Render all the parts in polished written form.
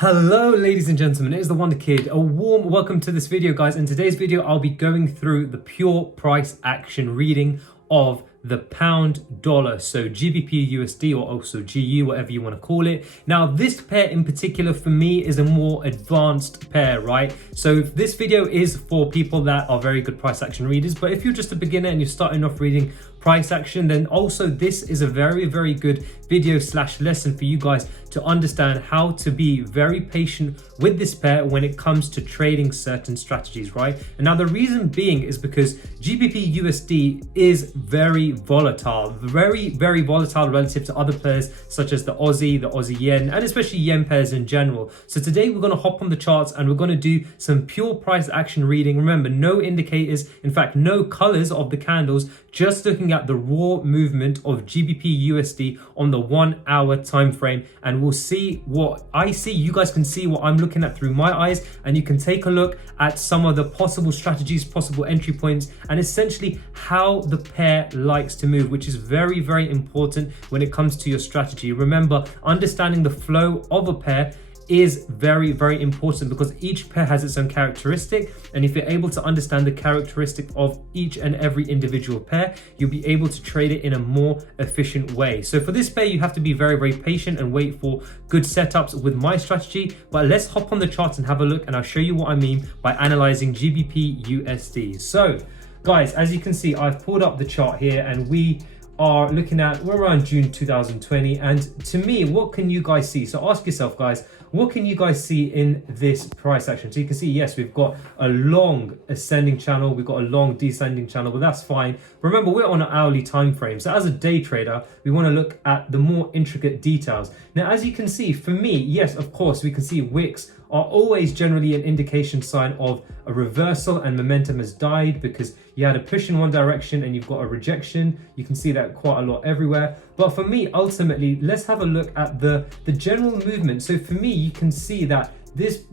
Hello ladies and gentlemen, it is the Wonder Kid. A warm welcome to this video, guys. In today's video I'll be going through the pure price action reading of the pound dollar, so GBPUSD or also GU, whatever you want to call it. Now this pair in particular for me is a more advanced pair, right? So this video is for people that are very good price action readers, but if you're just a beginner and you're starting off reading price action, then also this is a very good video / lesson for you guys to understand how to be very patient with this pair when it comes to trading certain strategies, right? And now the reason being is because GBPUSD is very volatile, very volatile relative to other pairs such as the Aussie yen, and especially yen pairs in general. So today we're going to hop on the charts and we're going to do some pure price action reading. Remember, no indicators, in fact no colors of the candles, just looking at the raw movement of GBPUSD on the 1 hour time frame, and we'll see what I see. You guys can see what I'm looking at through my eyes, and you can take a look at some of the possible strategies, possible entry points, and essentially how the pair likes to move, which is very important when it comes to your strategy. Remember, understanding the flow of a pair is very important because each pair has its own characteristic, and if you're able to understand the characteristic of each and every individual pair, you'll be able to trade it in a more efficient way. So for this pair you have to be very patient and wait for good setups with my strategy. But let's hop on the charts and have a look, and I'll show you what I mean by analyzing GBPUSD. So guys, as you can see, I've pulled up the chart here and we're around June 2020, and to me, what can you guys see? So ask yourself, guys, what can you guys see in this price action? So you can see, yes, we've got a long ascending channel, we've got a long descending channel, but that's fine. Remember, we're on an hourly time frame, so as a day trader we want to look at the more intricate details. Now as you can see, for me, yes, of course, we can see wicks are always generally an indication sign of a reversal and momentum has died, because you had a push in one direction and you've got a rejection. You can see that quite a lot everywhere. But for me, ultimately, let's have a look at the general movement. So for me, you can see that this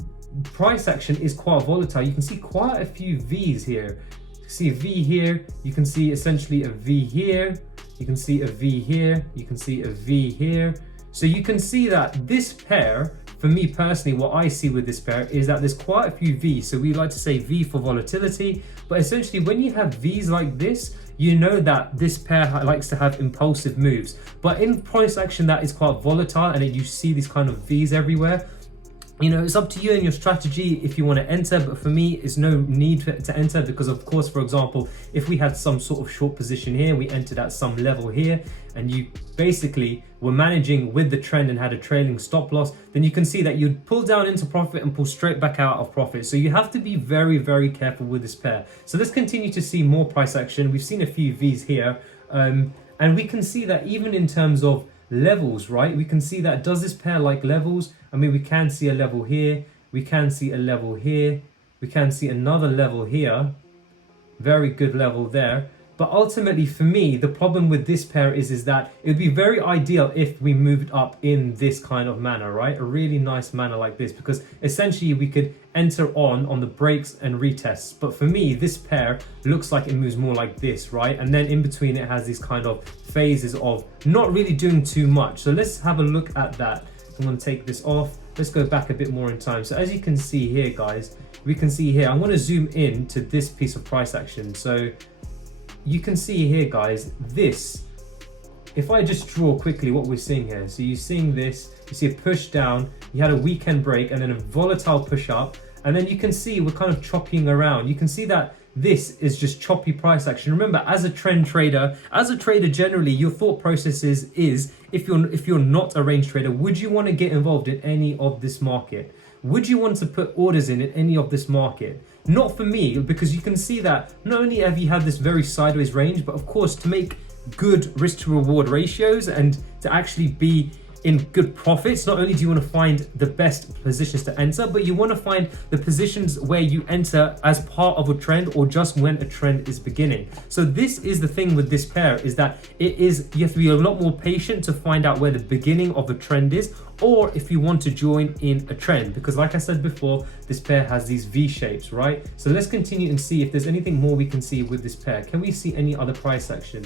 price action is quite volatile. You can see quite a few V's here. You can see a V here, you can see essentially a V here, you can see a V here, you can see a V here. So you can see that this pair, for me personally, what I see with this pair is that there's quite a few V's. So we like to say V for volatility, but essentially when you have V's like this, you know that this pair likes to have impulsive moves. But in price action that is quite volatile, and you see these kind of V's everywhere. You know, it's up to you and your strategy if you want to enter, but for me, it's no need to enter, because of course, for example, if we had some sort of short position here, we entered at some level here, and you basically were managing with the trend and had a trailing stop loss, then you can see that you'd pull down into profit and pull straight back out of profit. So you have to be very careful with this pair. So let's continue to see more price action. We've seen a few V's here, and we can see that even in terms of levels, right? We can see that, does this pair like levels? I mean, we can see a level here, we can see a level here, we can see another level here, very good level there. But ultimately for me, the problem with this pair is that it would be very ideal if we moved up in this kind of manner, right? A really nice manner like this, because essentially we could enter on the breaks and retests. But for me, this pair looks like it moves more like this, right? And then in between it has these kind of phases of not really doing too much. So let's have a look at that. I'm going to take this off. Let's go back a bit more in time. So as you can see here, guys, we can see here, I'm going to zoom in to this piece of price action. So you can see here, guys, this, if I just draw quickly what we're seeing here. So you're seeing this, you see a push down, you had a weekend break and then a volatile push up, and then you can see we're kind of chopping around. You can see that this is just choppy price action. Remember, as a trader generally, your thought process is if you're not a range trader, would you want to get involved in any of this market? Would you want to put orders in any of this market? Not for me, because you can see that not only have you had this very sideways range, but of course to make good risk to reward ratios and to actually be in good profits, not only do you want to find the best positions to enter, but you want to find the positions where you enter as part of a trend or just when a trend is beginning. So this is the thing with this pair, is that you have to be a lot more patient to find out where the beginning of a trend is, or if you want to join in a trend, because like I said before, this pair has these V shapes, right? So let's continue and see if there's anything more we can see with this pair. Can we see any other price action?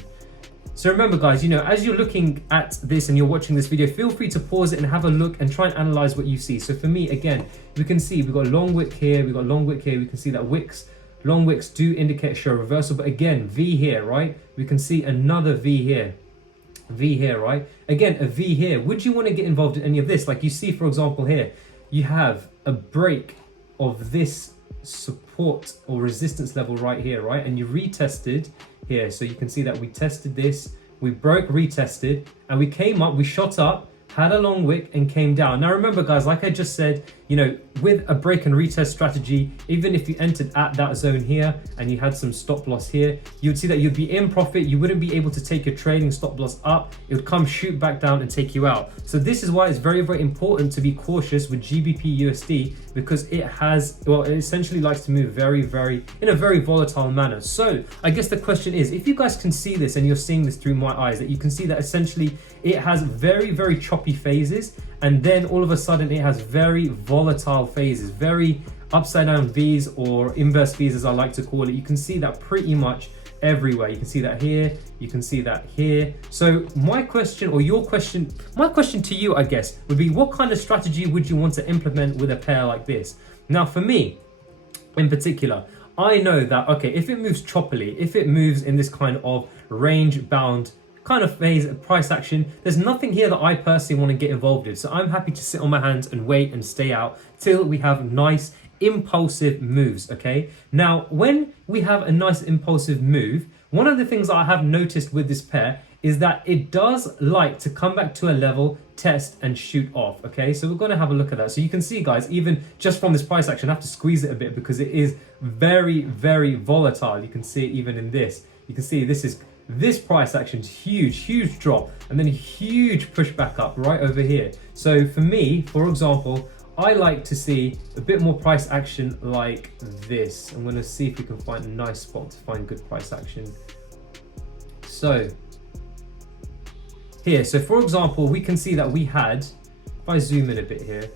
So remember guys, as you're looking at this and you're watching this video, feel free to pause it and have a look and try and analyze what you see. So for me, again, we can see we've got a long wick here, we've got a long wick here. We can see that long wicks do indicate show reversal, but again, V here, right? We can see another V here, right? Again, a V here. Would you want to get involved in any of this? Like you see, for example, here, you have a break of this support or resistance level right here, right? And you retested here. So you can see that we tested this, we broke, retested, and we came up, we shot up, had a long wick and came down. Now remember guys, like I just said, with a break and retest strategy, even if you entered at that zone here and you had some stop loss here, you'd see that you'd be in profit. You wouldn't be able to take your trading stop loss up. It would come shoot back down and take you out. So this is why it's very, very important to be cautious with GBPUSD, because it essentially likes to move in a very volatile manner. So I guess the question is, if you guys can see this and you're seeing this through my eyes, that you can see that essentially it has very, very choppy phases, and then all of a sudden it has very volatile phases, very upside down V's or inverse V's as I like to call it. You can see that pretty much everywhere. You can see that here, you can see that here. So my question to you, I guess, would be, what kind of strategy would you want to implement with a pair like this? Now for me in particular, I know that, okay, if it moves choppily, if it moves in this kind of range bound kind of phase price action, there's nothing here that I personally want to get involved in. So I'm happy to sit on my hands and wait and stay out till we have nice impulsive moves. Okay, now when we have a nice impulsive move, one of the things that I have noticed with this pair is that it does like to come back to a level, test and shoot off. Okay, so we're going to have a look at that. So you can see guys, even just from this price action, I have to squeeze it a bit because it is very, very volatile. You can see it even in this. You can see this price action is huge drop and then a huge push back up right over here. So for me, for example, I like to see a bit more price action like this. I'm going to see if we can find a nice spot to find good price action. So here, so for example, we can see that we had, if I zoom in a bit here,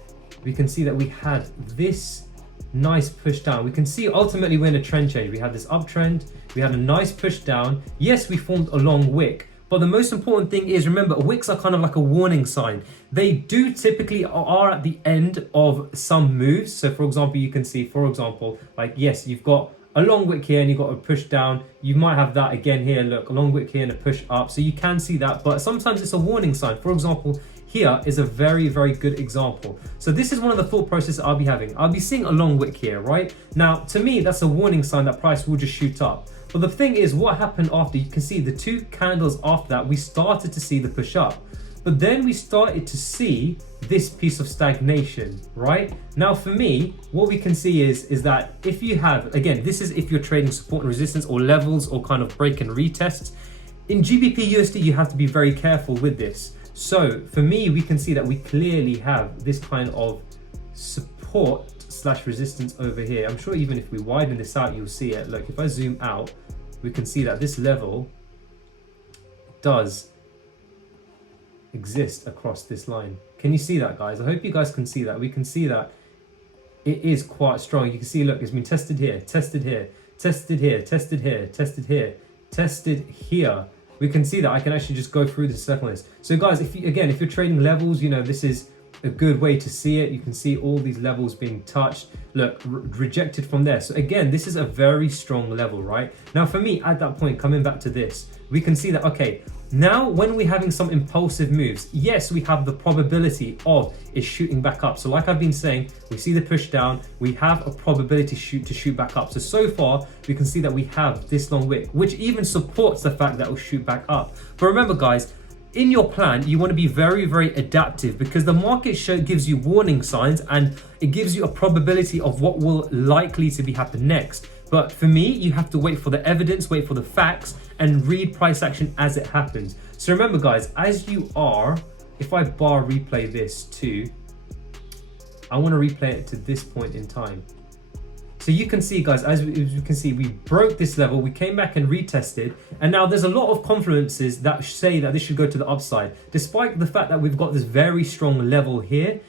we can see that we had this nice push down. We can see ultimately we're in a trend change. We had this uptrend, we had a nice push down. Yes, we formed a long wick, but the most important thing is, remember, wicks are kind of like a warning sign. They do typically are at the end of some moves. So for example, you can see, for example, like, yes, you've got a long wick here and you've got a push down. You might have that again here, look, a long wick here and a push up. So you can see that, but sometimes it's a warning sign. For example, here is a very, very good example. So this is one of the thought processes I'll be having. I'll be seeing a long wick here, right? Now, to me, that's a warning sign that price will just shoot up. But the thing is, what happened after, you can see the two candles after that, we started to see the push up. But then we started to see this piece of stagnation, right? Now for me, what we can see is that if you have, again, this is if you're trading support and resistance or levels or kind of break and retests. In GBPUSD, you have to be very careful with this. So for me, we can see that we clearly have this kind of support / resistance over here. I'm sure even if we widen this out, you'll see it. Look, if I zoom out, we can see that this level does exist across this line. Can you see that, guys? I hope you guys can see that. We can see that it is quite strong. You can see, look, it's been tested here, tested here, tested here, tested here, tested here, tested here. We can see that I can actually just go through this circle list. So guys, if you're trading levels, this is a good way to see it. You can see all these levels being touched. Look, rejected from there. So again, this is a very strong level, right? Now for me, at that point, coming back to this, we can see that, okay, now when we're having some impulsive moves, yes, we have the probability of it shooting back up. So like I've been saying, we see the push down, we have a probability to shoot back up. So far, we can see that we have this long wick, which even supports the fact that it will shoot back up. But remember, guys, in your plan, you want to be very, very adaptive, because the market gives you warning signs and it gives you a probability of what will likely to be happen next. But for me, you have to wait for the evidence, wait for the facts, and read price action as it happens. So remember, guys, as you are, if I bar replay this too, I want to replay it to this point in time. So you can see, guys, as you can see, we broke this level, we came back and retested, and now there's a lot of confluences that say that this should go to the upside. Despite the fact that we've got this very strong level here,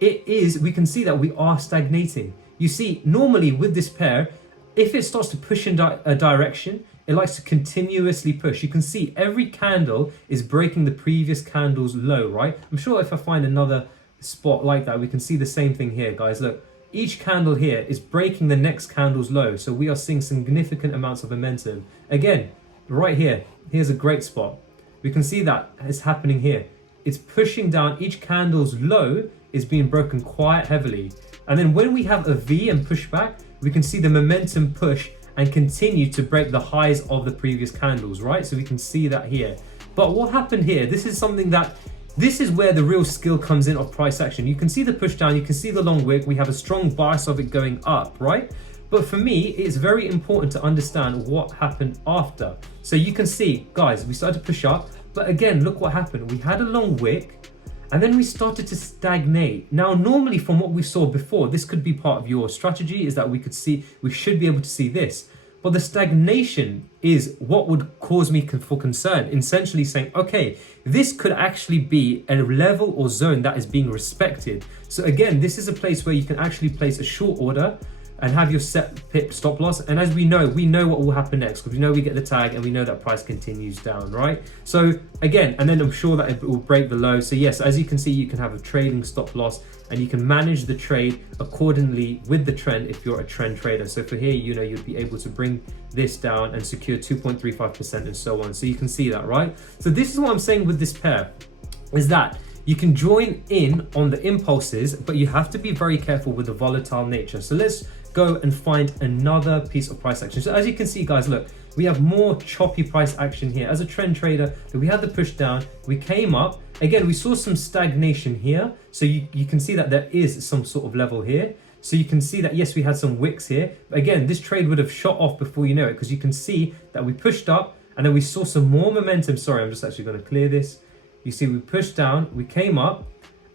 we can see that we are stagnating. You see, normally with this pair, if it starts to push in a direction, it likes to continuously push. You can see every candle is breaking the previous candle's low, right? I'm sure if I find another spot like that, we can see the same thing here, guys. Look, each candle here is breaking the next candle's low. So we are seeing significant amounts of momentum. Again, right here, here's a great spot. We can see that it's happening here. It's pushing down. Each candle's low is being broken quite heavily. And then when we have a V and push back, we can see the momentum push and continue to break the highs of the previous candles, right? So we can see that here. But what happened here, this is where the real skill comes in of price action. You can see the push down, you can see the long wick, we have a strong bias of it going up, right? But for me, it's very important to understand what happened after. So you can see, guys, we started to push up, but again, look what happened. We had a long wick, and then we started to stagnate. Now, normally from what we saw before, this could be part of your strategy, is that we should be able to see this. But the stagnation is what would cause me for concern, essentially saying, okay, this could actually be a level or zone that is being respected. So again, this is a place where you can actually place a short order and have your set pip stop loss. And as we know what will happen next, because we know we get the tag and we know that price continues down, right? So again, and then I'm sure that it will break the low. So yes, as you can see, you can have a trading stop loss and you can manage the trade accordingly with the trend if you're a trend trader. So for here, you'd be able to bring this down and secure 2.35% and so on. So you can see that, right? So this is what I'm saying with this pair, is that you can join in on the impulses, but you have to be very careful with the volatile nature. So let's go and find another piece of price action. So as you can see, guys, look, we have more choppy price action here. As a trend trader, we had the push down, we came up. Again, we saw some stagnation here. So you can see that there is some sort of level here. So you can see that, yes, we had some wicks here. But again, this trade would have shot off before you know it, because you can see that we pushed up and then we saw some more momentum. Sorry, I'm just actually going to clear this. You see, we pushed down, we came up,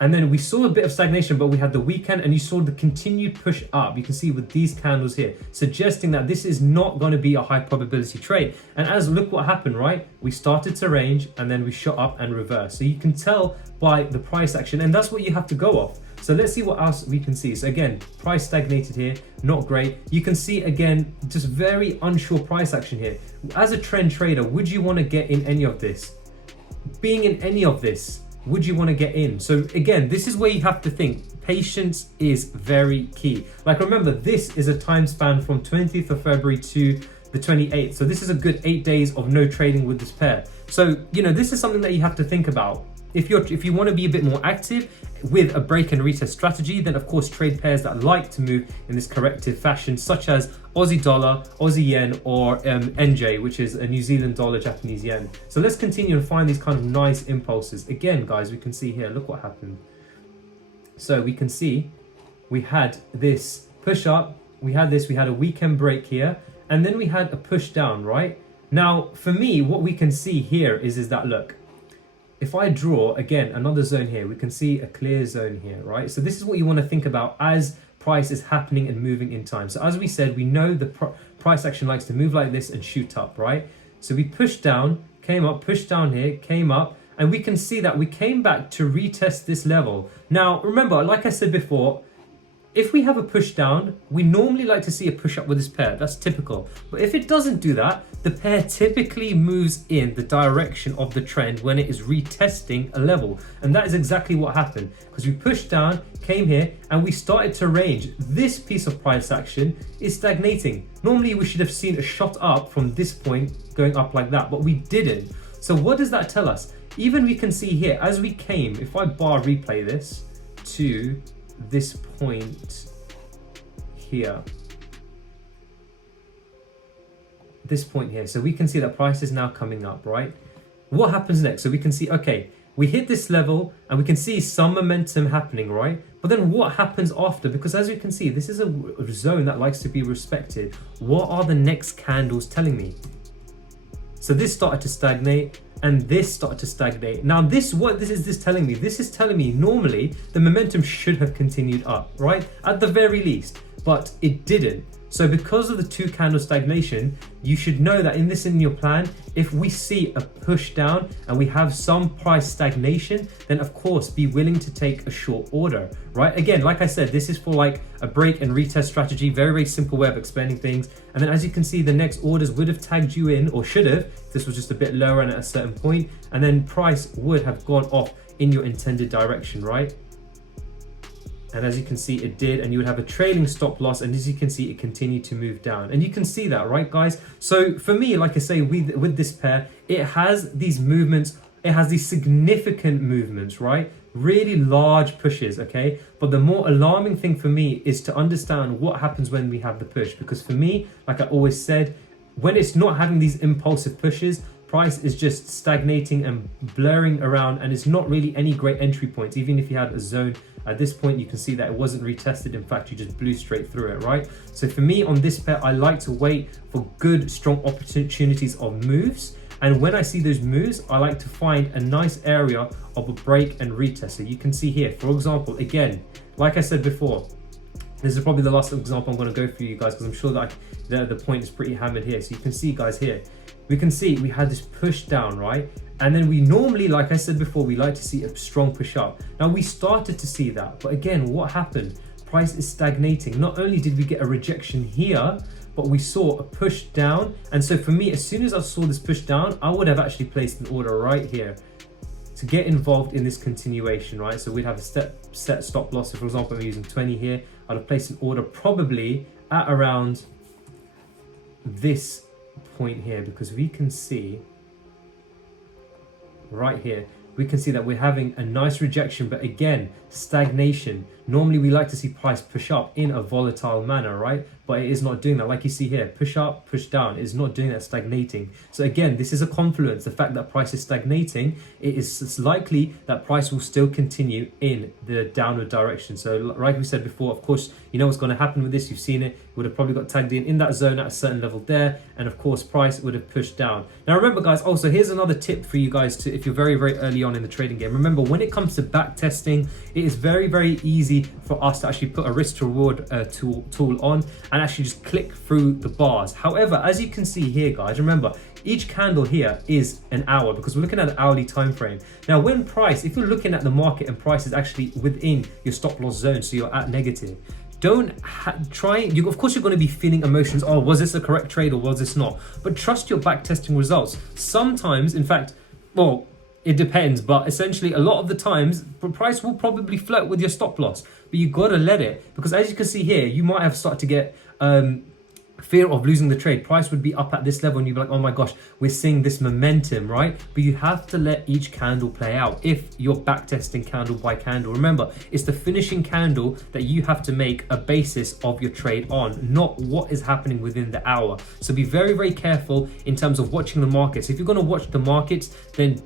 and then we saw a bit of stagnation, but we had the weekend and you saw the continued push up. You can see with these candles here, suggesting that this is not going to be a high probability trade. And look what happened, right? We started to range and then we shot up and reversed. So you can tell by the price action, and that's what you have to go off. So let's see what else we can see. So again, price stagnated here, not great. You can see again, just very unsure price action here. As a trend trader, would you want to get in any of this? Being in any of this, would you want to get in? So again, this is where you have to think. Patience is very key. Like, remember, this is a time span from 20th of February to the 28th. So this is a good 8 days of no trading with this pair. So, this is something that you have to think about. If you want to be a bit more active with a break and retest strategy, then of course trade pairs that like to move in this corrective fashion, such as Aussie dollar, Aussie yen, or NJ, which is a New Zealand dollar, Japanese yen. So let's continue and find these kind of nice impulses. Again, guys, we can see here, look what happened. So we can see we had this push up, we had a weekend break here, and then we had a push down, right? Now, for me, what we can see here is that, look, if I draw, again, another zone here, we can see a clear zone here, right? So this is what you want to think about as price is happening and moving in time. So as we said, we know the price action likes to move like this and shoot up, right? So we pushed down, came up, pushed down here, came up, and we can see that we came back to retest this level. Now, remember, like I said before, if we have a push down, we normally like to see a push up with this pair. That's typical. But if it doesn't do that, the pair typically moves in the direction of the trend when it is retesting a level. And that is exactly what happened, because we pushed down, came here, and we started to range. This piece of price action is stagnating. Normally we should have seen a shot up from this point going up like that, but we didn't. So what does that tell us? Even we can see here, as we came, if I bar replay this to this point here, this point here, so we can see that price is now coming up, right? What happens next? So we can see, okay, we hit this level and we can see some momentum happening, right? But then what happens after? Because as you can see, this is a zone that likes to be respected. What are the next candles telling me? So this started to stagnate and this started to stagnate. Now what is this telling me? This is telling me normally the momentum should have continued up, right? At the very least, but it didn't. So because of the 2 candle stagnation, you should know that in your plan, if we see a push down and we have some price stagnation, then of course be willing to take a short order, right? Again, like I said, this is for like a break and retest strategy, very simple way of explaining things. And then as you can see, the next orders would have tagged you in, or should have, this was just a bit lower and at a certain point, and then price would have gone off in your intended direction, right? And as you can see, it did, and you would have a trailing stop loss, and as you can see, it continued to move down. And you can see that, right, guys? So for me, like I say, with this pair, it has these movements, it has these significant movements, right? Really large pushes, okay? But the more alarming thing for me is to understand what happens when we have the push. Because for me, like I always said, when it's not having these impulsive pushes, price is just stagnating and blurring around, and it's not really any great entry points. Even if you had a zone at this point, you can see that it wasn't retested. In fact, you just blew straight through it, right? So for me on this pair, I like to wait for good, strong opportunities of moves. And when I see those moves, I like to find a nice area of a break and retest. So you can see here, for example, again, like I said before, this is probably the last example I'm going to go for you guys, because I'm sure that the point is pretty hammered here. So you can see, guys, here, we can see we had this push down, right? And then we normally, like I said before, we like to see a strong push up. Now we started to see that, but again, what happened? Price is stagnating. Not only did we get a rejection here, but we saw a push down. And so for me, as soon as I saw this push down, I would have actually placed an order right here to get involved in this continuation, right? So we'd have a set stop loss. So for example, I'm using 20 here. I'd have placed an order probably at around this point here, because we can see right here, we can see that we're having a nice rejection, but again, stagnation. Normally we like to see price push up in a volatile manner, right? But it is not doing that. Like you see here, push up, push down, it's not doing that, stagnating. So again, this is a confluence. The fact that price is stagnating, it's likely that price will still continue in the downward direction. So like we said before, of course, you know what's going to happen with this. You've seen it. It would have probably got tagged in that zone at a certain level there. And of course, price would have pushed down. Now remember, guys, also here's another tip for you guys to, if you're very early on in the trading game. Remember, when it comes to back testing, it is very easy for us to actually put a risk to reward tool on and actually just click through the bars. However, as you can see here, guys, remember, each candle here is an hour, because we're looking at an hourly time frame. Now when price, if you're looking at the market and price is actually within your stop loss zone, so you're at negative, don't of course you're going to be feeling emotions. Oh, was this a correct trade or was this not? But trust your back testing results. Sometimes, in fact, well, it depends, but essentially a lot of the times the price will probably flirt with your stop loss, but you got to let it, because as you can see here, you might have started to get fear of losing the trade. Price would be up at this level and you'd be like, oh my gosh, we're seeing this momentum, right? But you have to let each candle play out if you're back testing candle by candle. Remember, it's the finishing candle that you have to make a basis of your trade on, not what is happening within the hour. So be very careful in terms of watching the markets. If you're going to watch the markets, then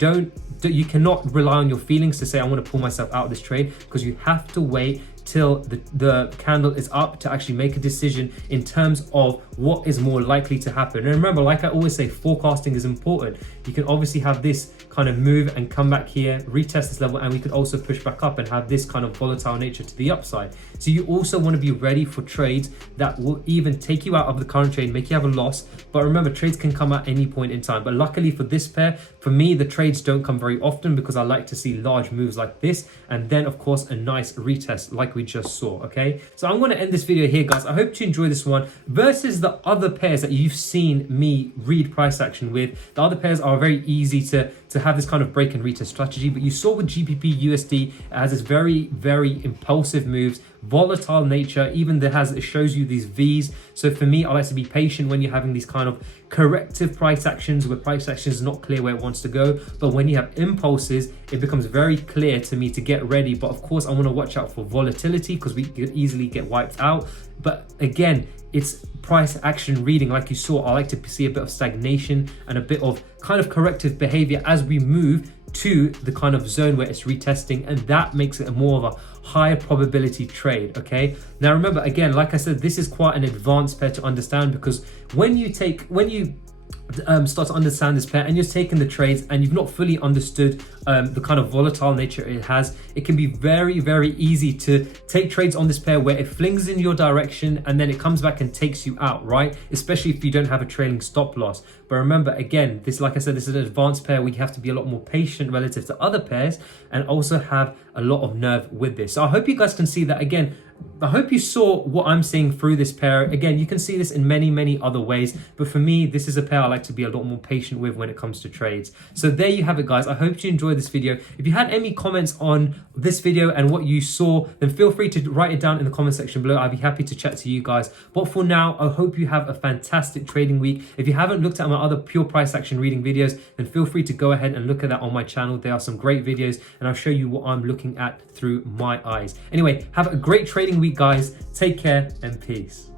you cannot rely on your feelings to say, I want to pull myself out of this trade, because you have to wait till the candle is up to actually make a decision in terms of what is more likely to happen. And remember, like I always say, forecasting is important. You can obviously have this kind of move and come back here, retest this level, and we could also push back up and have this kind of volatile nature to the upside. So you also want to be ready for trades that will even take you out of the current trade, make you have a loss. But remember, trades can come at any point in time. But luckily for this pair, for me, the trades don't come very often, because I like to see large moves like this, and then of course a nice retest like we just saw. Okay, so I'm going to end this video here, guys. I hope you enjoy this one versus the other pairs that you've seen me read price action with. The other pairs are very easy to have this kind of break and retest strategy, but you saw with GBPUSD, it has this very impulsive moves, volatile nature. Even it shows you these V's. So for me, I like to be patient when you're having these kind of corrective price actions, where price action is not clear where it wants to go. But when you have impulses, it becomes very clear to me to get ready. But of course, I want to watch out for volatility, because we could easily get wiped out. But again, it's price action reading. Like you saw, I like to see a bit of stagnation and a bit of kind of corrective behavior as we move to the kind of zone where it's retesting, and that makes it more of a higher probability trade. Okay, now remember, again, like I said, this is quite an advanced pair to understand, because when you start to understand this pair and you're taking the trades and you've not fully understood the kind of volatile nature it has, it can be very, very easy to take trades on this pair where it flings in your direction and then it comes back and takes you out, right? Especially if you don't have a trailing stop loss. But remember, again, this, like I said, this is an advanced pair where you have to be a lot more patient relative to other pairs and also have a lot of nerve with this. So I hope you guys can see that. Again, I hope you saw what I'm seeing through this pair. Again, you can see this in many, many other ways, but for me, this is a pair I like to be a lot more patient with when it comes to trades. So there you have it, guys. I hope you enjoyed this video. If you had any comments on this video and what you saw, then feel free to write it down in the comment section below. I'd be happy to chat to you guys. But for now, I hope you have a fantastic trading week. If you haven't looked at my other pure price action reading videos, then feel free to go ahead and look at that on my channel. There are some great videos and I'll show you what I'm looking at through my eyes. Anyway, have a great trading week, guys. Take care and peace.